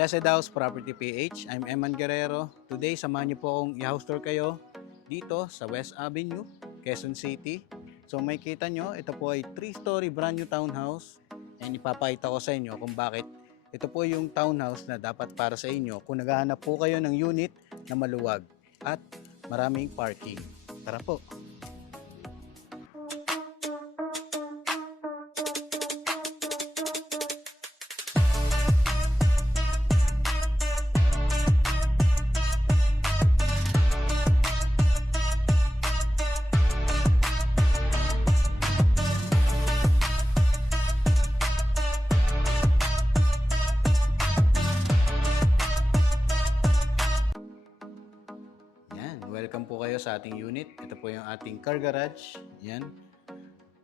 Blessed House Property PH. I'm Eman Guerrero. Today, samahan niyo po akong i-house tour kayo dito sa West Avenue, Quezon City. So may kita nyo, ito po ay 3-story brand new townhouse. And ipapakita ko sa inyo kung bakit ito po yung townhouse na dapat para sa inyo kung naghahanap po kayo ng unit na maluwag at maraming parking. Tara po! Welcome po kayo sa ating unit. Ito po yung ating car garage. Yan.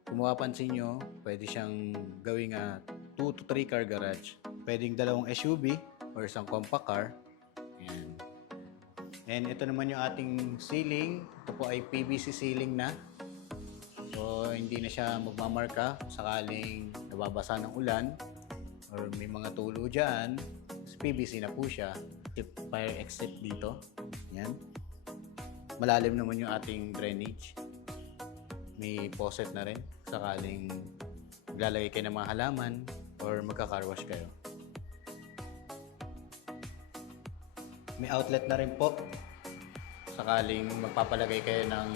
Kung mapapansin nyo, pwede siyang gawing 2 to 3 car garage. Pwedeng dalawang SUV or isang compact car. Yan. And ito naman yung ating ceiling. Ito po ay PVC ceiling na. So, hindi na siya magmamarka sakaling nababasa ng ulan or may mga tulo dyan. PVC na po siya. Fire exit dito. Yan. Malalim naman yung ating drainage. May faucet na rin sakaling maglalagay kayo ng mga halaman or magka-car-wash kayo. May outlet na rin po sakaling magpapalagay kayo ng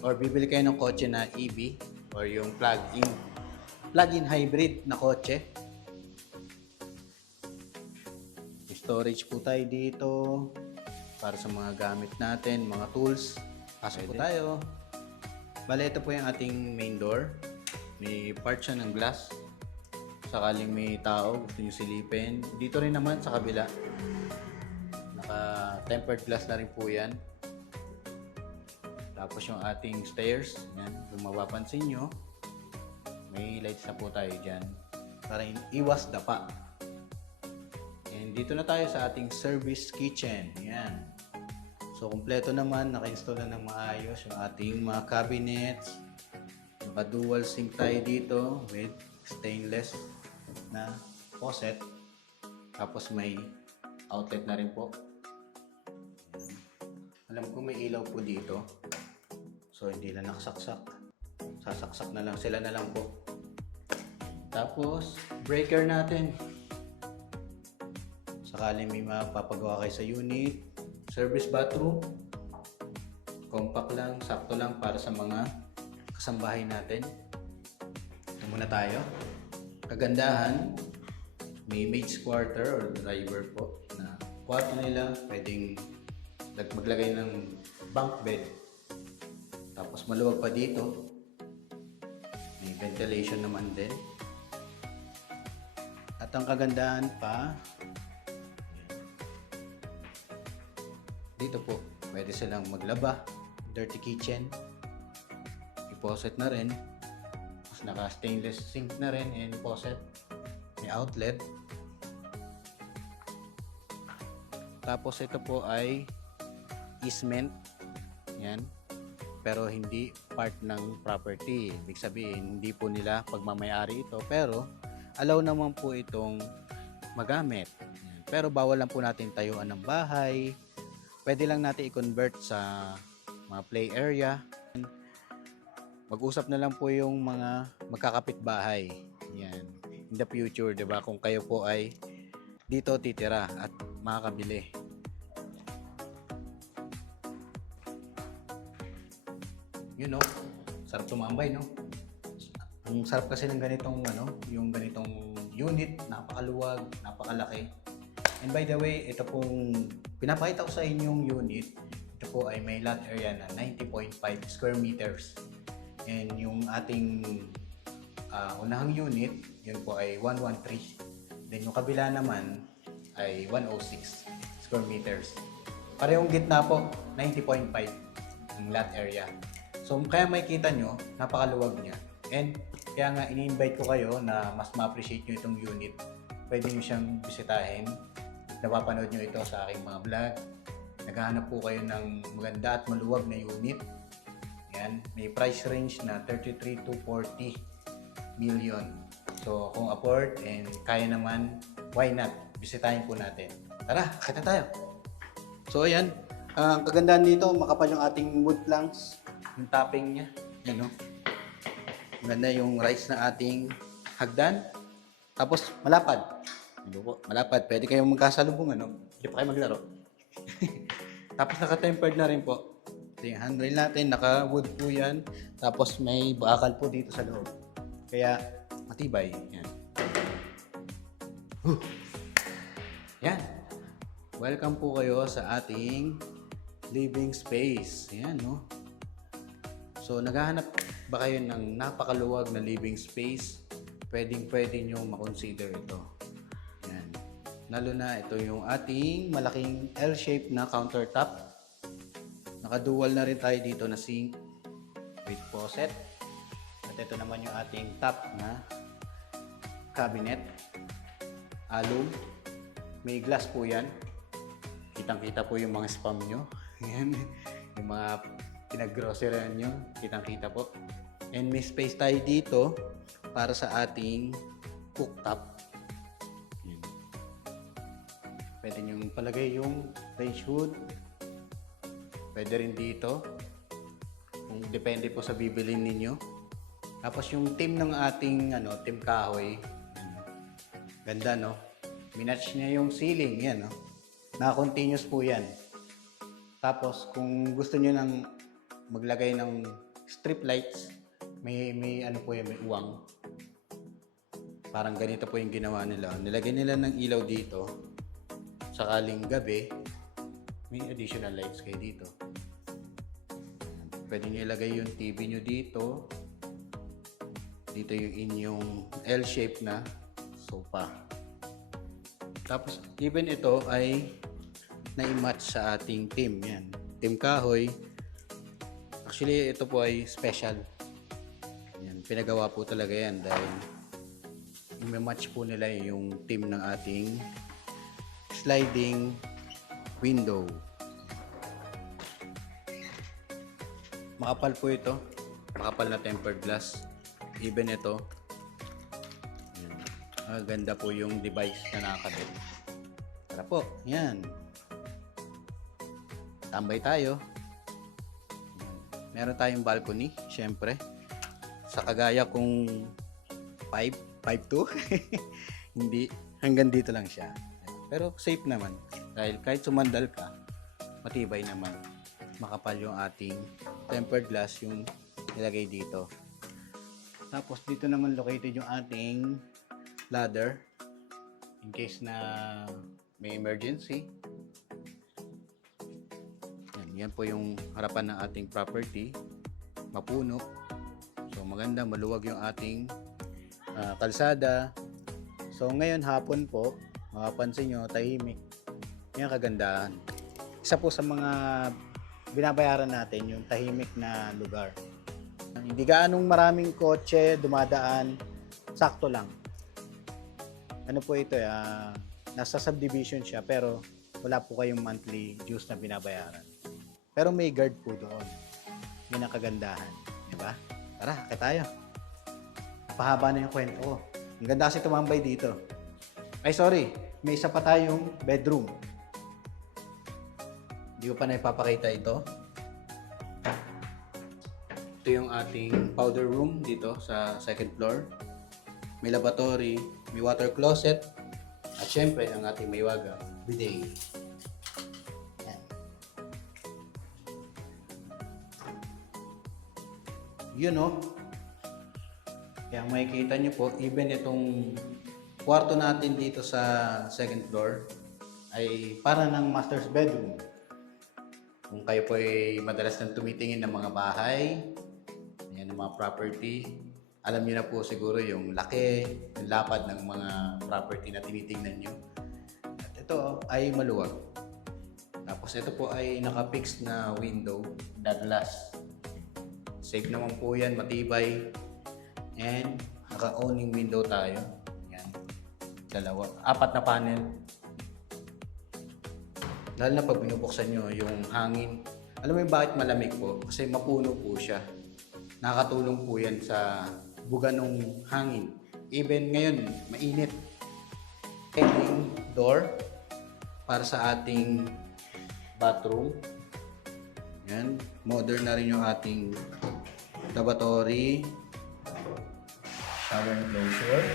or bibili kayo ng kotse na EV or yung plug-in hybrid na kotse. May storage po tayo dito para sa mga gamit natin, mga tools. Pasok po tayo. Bale, ito po yung ating main door. May part siya ng glass. Sakaling may tao, gusto nyo silipin. Dito rin naman sa kabila. Naka-tempered glass na rin po yan. Tapos yung ating stairs. Yan, kung mapapansin nyo, may lights na po tayo dyan. Para iwas dapa. And dito na tayo sa ating service kitchen. Yan. So, kumpleto naman. Naka-install na ng maayos yung ating mga cabinets. Naka-dual sink tayo dito with stainless na faucet. Tapos may outlet na rin po. Alam ko may ilaw po dito. So, hindi na nakasaksak. Sasaksak na lang. Sila na lang po. Tapos, breaker natin. Sakaling may mapapagawa kayo sa unit. Service bathroom. Compact lang, sakto lang para sa mga kasambahay natin. Ito muna tayo. Kagandahan, may maid's quarter or driver po na kwarto nila. Pwedeng maglagay ng bunk bed. Tapos maluwag pa dito. May ventilation naman din. At ang kagandahan pa, dito po, pwede silang maglaba, dirty kitchen, i-faucet na rin, tapos naka-stainless sink na rin and faucet, may outlet. Tapos ito po ay easement, yan, pero hindi part ng property. Ibig sabihin, hindi po nila pagmamayari ito, pero allow naman po itong magamit. Yan. Pero bawal lang po natin tayuan ng bahay. Pwede lang natin i-convert sa mga play area. Mag-usap na lang po yung mga magkakapit bahay. Yan. In the future, 'di ba? Kung kayo po ay dito titira at makakabili. You know, sarap tumambay, no? Ang sarap kasi ng ganitong yung ganitong unit, napakaluwag, napakalaki. And by the way, ito pong pinapakita ko sa inyong unit, ito po ay may lot area na 90.5 square meters. And yung ating unahang unit, yun po ay 113. Then yung kabila naman ay 106 square meters. Parehong gitna po, 90.5 yung lot area. So kaya makikita nyo, napakaluwag niya. And kaya nga ini-invite ko kayo na mas ma-appreciate nyo itong unit. Pwede nyo siyang bisitahin. Napapanood nyo ito sa aking mga vlog. Naghahanap po kayo ng maganda at maluwag na unit. Yan, may price range na 33 to 40 million. So kung afford and kaya naman, why not? bisitahin po natin. Tara, kita tayo. So ayan, ang kagandahan dito, makapal yung ating wood planks, yung topping niya. Yan, no? Maganda yung rise ng ating hagdan. Tapos malapad. Malapad. Pwede kayong magkasalubong, ano? Hindi pa kayo maglaro. Tapos naka-tempered na rin po. Ito yung handrail natin, naka-wood po yan. Tapos may bakal po dito sa loob. Kaya matibay. Yan. Yan. Welcome po kayo sa ating living space. Yan, no? So, naghahanap ba kayo ng napakaluwag na living space? Pwedeng-pwede nyo makonsider ito. Yan. Lalo na ito yung ating malaking L-shape na countertop. Naka-dual na rin tayo dito na sink with faucet. At ito naman yung ating top na cabinet. Alum. May glass po yan. Kitang-kita po yung mga spam nyo. Yan. Yung mga pinag-groceryan nyo. Kitang-kita po. And may space tayo dito para sa ating cooktop. Yan. Pwede nyo palagay yung range hood. Pwede rin dito. Kung depende po sa bibilin ninyo. Tapos yung team ng ating team kahoy. Ganda, no? Minatch niya yung ceiling, yan, no? Naka-continuous po yan. Tapos, kung gusto niyo nang maglagay ng strip lights, may po yan, may uwang. Parang ganito po yung ginawa nila. Nilagay nila ng ilaw dito. Sakaling gabi, may additional lights kayo dito. Pwede niyo ilagay yung TV niyo dito. Dito yung inyong L-shape na sofa. Tapos, even ito ay na-match sa ating team. Yan. Team kahoy. Actually, ito po ay special. Yan. Pinagawa po talaga yan dahil i-match po nila yung team ng ating sliding window. Makapal po ito. Makapal na tempered glass. Even ito. Ganda po yung device na nakakabit. Tara po, yan. Tambay tayo. Meron tayong balcony, syempre. Sa kagaya kung 5'2", hindi, hanggang dito lang siya. Pero safe naman. Dahil kahit sumandal ka, matibay naman. Makapal yung ating tempered glass yung nilagay dito. Tapos dito naman located yung ating ladder in case na may emergency. Yan po yung harapan ng ating property. Mapuno. So maganda, maluwag yung ating kalsada. So ngayon hapon po, mapapansin nyo, tahimik. Yan kagandahan. Isa po sa mga binabayaran natin yung tahimik na lugar. Hindi gaanong maraming kotse dumadaan, sakto lang. Ano po ito, nasa subdivision siya pero wala po kayong monthly dues na binabayaran. Pero may guard po doon. Yun ang kagandahan. Diba? Tara, kaya tayo. Napahaba na yung kwento ko. Ang ganda kasi tumambay dito. Ay, sorry. May isa pa tayong bedroom. Hindi ko pa na ipapakita ito. Ito yung ating powder room dito sa second floor. May lavatory, may water closet, at syempre ang ating maywagang bidet. Yan. Yun, no? Kaya makikita nyo po, even itong kwarto natin dito sa second floor ay para ng master's bedroom. Kung kayo po ay madalas nang tumitingin ng mga bahay, yan, ng mga property, alam niyo na po siguro yung laki, yung lapad ng mga property na tinitingnan nyo. At ito ay maluwag. Tapos ito po ay naka-fixed na window, that glass. Safe naman po yan, matibay. And naka-owning window tayo. Yan. Dalawa. 4 na panel. Lalo na pag binubuksan nyo yung hangin. Alam mo yung bakit malamig po? Kasi mapuno po siya. Nakakatulong po yan sa buga ng hangin. Even ngayon, mainit. Pwedeng door para sa ating bathroom. Yan, modern na rin yung ating lavatory, shower enclosure.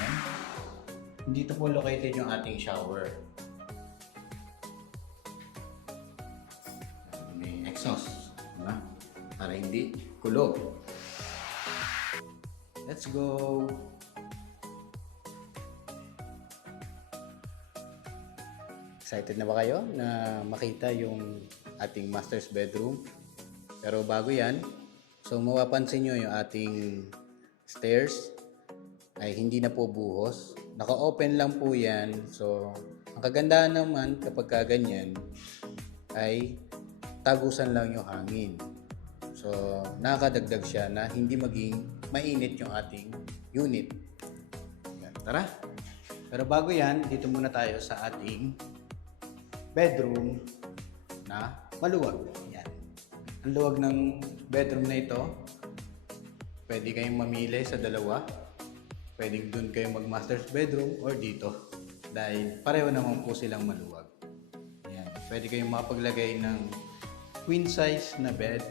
Yan. Dito po located yung ating shower. May exhaust, diba? Para hindi kulog. Let's go! Excited na ba kayo na makita yung ating master's bedroom? Pero bago yan, so mapapansin nyo yung ating stairs ay hindi na po buhos. Naka-open lang po yan. So, ang kagandahan naman kapag ganyan ay tagusan lang yung hangin. So, nakakadagdag siya na hindi maging mainit yung ating unit. Yan, tara! Pero bago yan, dito muna tayo sa ating bedroom na maluwag. Yan. Ang luwag ng bedroom na ito, pwede kayong mamili sa dalawa. Pwede dun kayong mag-master's bedroom or dito. Dahil pareho naman po silang maluwag. Yan. Pwede kayong makapaglagay ng queen size na bed.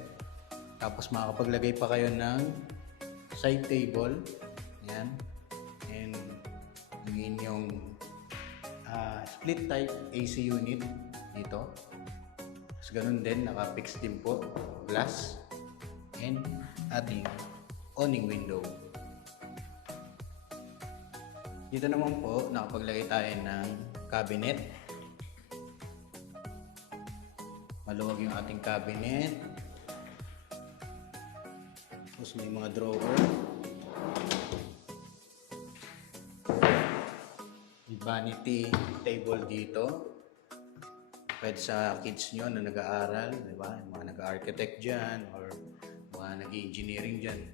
Tapos makakapaglagay pa kayo ng side table. Yan. And yung inyong split type AC unit dito. Tapos ganun din, naka-fix din po, glass and ating awning window. Dito naman po, nakapaglagay tayo ng cabinet. Maluwag yung ating cabinet. Tapos may mga drawer. Vanity table dito. Pwede sa kids nyo na nag-aaral, di ba? Mga nag-architect dyan or mga nag-engineering dyan.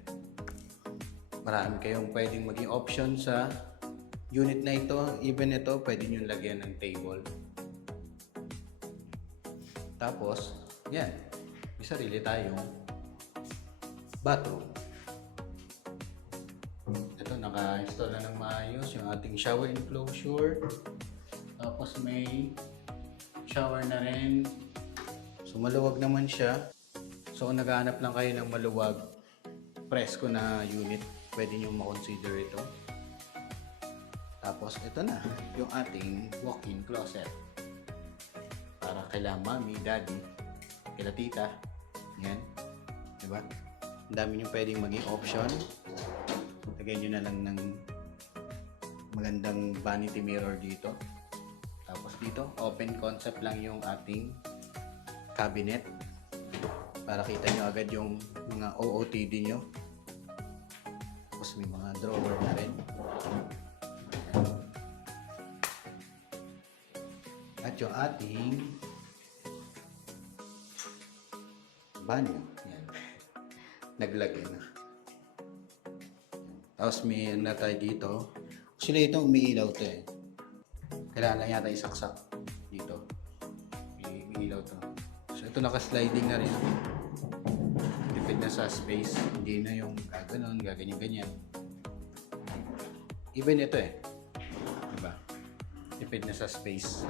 Marami kayong pwedeng maging option sa unit na ito. Even ito, pwede nyo lagyan ng table. Tapos, yan. May sarili tayong bathroom. Ito, naka-install na ng maayos yung ating shower enclosure. Tapos may shower na rin. So maluwag naman siya. So kung naghahanap lang kayo ng maluwag, presko na unit, pwede nyo makonsider ito. Tapos ito na, yung ating walk-in closet. Para kila mami, daddy, kila tita. Yan. Diba? Ang dami nyo pwedeng maging option. Lagyan nyo na lang ng magandang vanity mirror dito. Tapos dito, open concept lang yung ating cabinet. Para kita nyo agad yung mga OOTD nyo. Tapos may mga drawer na rin. At yung ating banyo. Yan. Naglagay na. Tapos may na tayo dito. Actually ito umiilaw to eh. Kailangan lang yata isaksak dito. May umiilaw to. So ito naka-sliding na rin. Tipid na sa space. Hindi na yung gaganon, gaganyan-ganyan. Even ito eh. Diba? Tipid na sa space.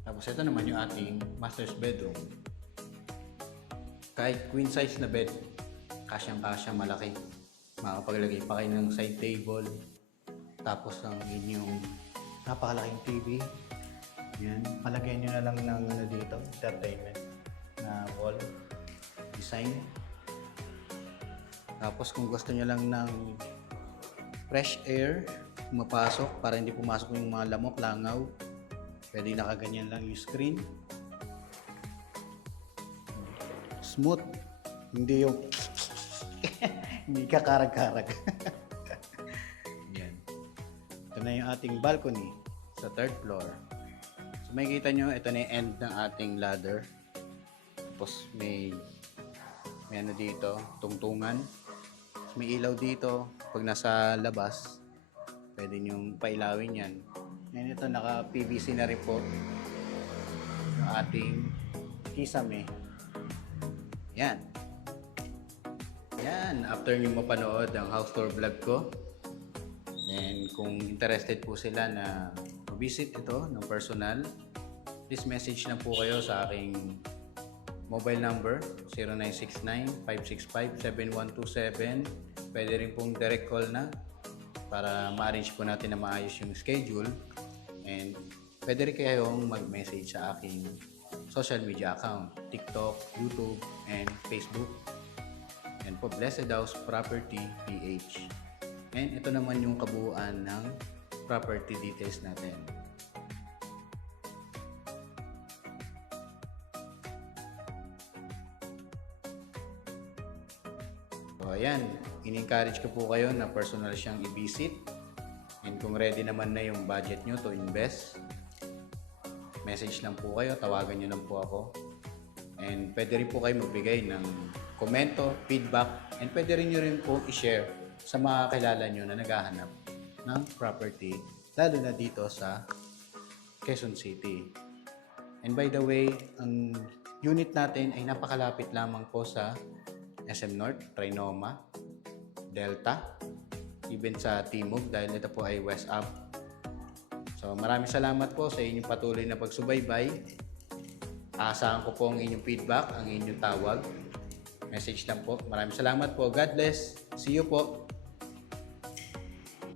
Tapos ito naman yung ating master's bedroom. Kahit queen size na bed, kasyang-kasya, malaki. Makapaglagay pa kayo ng side table. Tapos ang inyong napakalaking TV. Yan. Palagyan nyo na lang ng ano dito, entertainment na wall design. Tapos kung gusto nyo lang ng fresh air, mapasok para hindi pumasok yung mga lamok, langaw, pwede nakaganyan lang yung screen. Smooth. Hindi yung hindi ka karag-karag. Yan. Ito na yung ating balcony sa third floor. So makikita nyo, ito na yung end ng ating ladder. Tapos may ano dito, tungtungan. Tapos may ilaw dito. Pag nasa labas, pwede nyong pailawin yan. Ngayon ito, naka PVC na rin po yung ating kisame. Yan. Yan. After nyo mapanood ang house tour vlog ko, Then kung interested po sila na visit ito ng personal, please message na po kayo sa aking mobile number 0969-565-7127. Pwede rin pong direct call na para ma-arrange po natin na maayos yung schedule. And pwede rin kayong mag-message sa aking social media account, TikTok, YouTube, and Facebook. And po, Blessed House Property PH. And ito naman yung kabuuan ng property details natin. So ayan, in-encourage ko po kayo na personal siyang i-visit. And kung ready naman na yung budget nyo to invest, message lang po kayo, tawagan nyo lang po ako. And pwede rin po kayo magbigay ng komento, feedback, and pwede rin nyo rin po i-share sa mga kilala nyo na naghahanap ng property, lalo na dito sa Quezon City. And by the way, ang unit natin ay napakalapit lamang po sa SM North, Trinoma, Delta, even sa Timog dahil ito po ay West Up. So maraming salamat po sa inyong patuloy na pagsubaybay. Aasahan ko po ang inyong feedback, ang inyong tawag. Message lang po. Maraming salamat po. God bless. See you po.